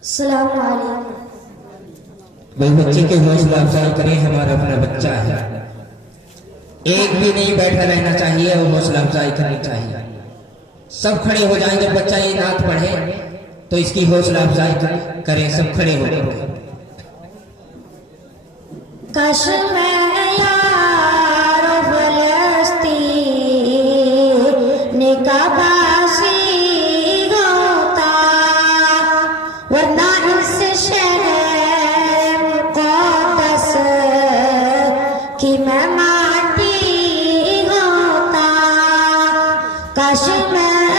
अस्सलाम वालेकुम। भाई बच्चे के हौसला अफजाई करें, हमारा अपना बच्चा है, एक भी नहीं बैठा रहना चाहिए और हौसला अफजाई करनी चाहिए। सब खड़े हो जाएंगे, बच्चा ये नात पढ़े तो इसकी हौसला अफजाई करें, सब खड़े हो जाएंगे। काश मैं यारो फलस्तीन का बासी होता, वरना इस शहर मुक़द्दस की मैं माटी होता। काश मैं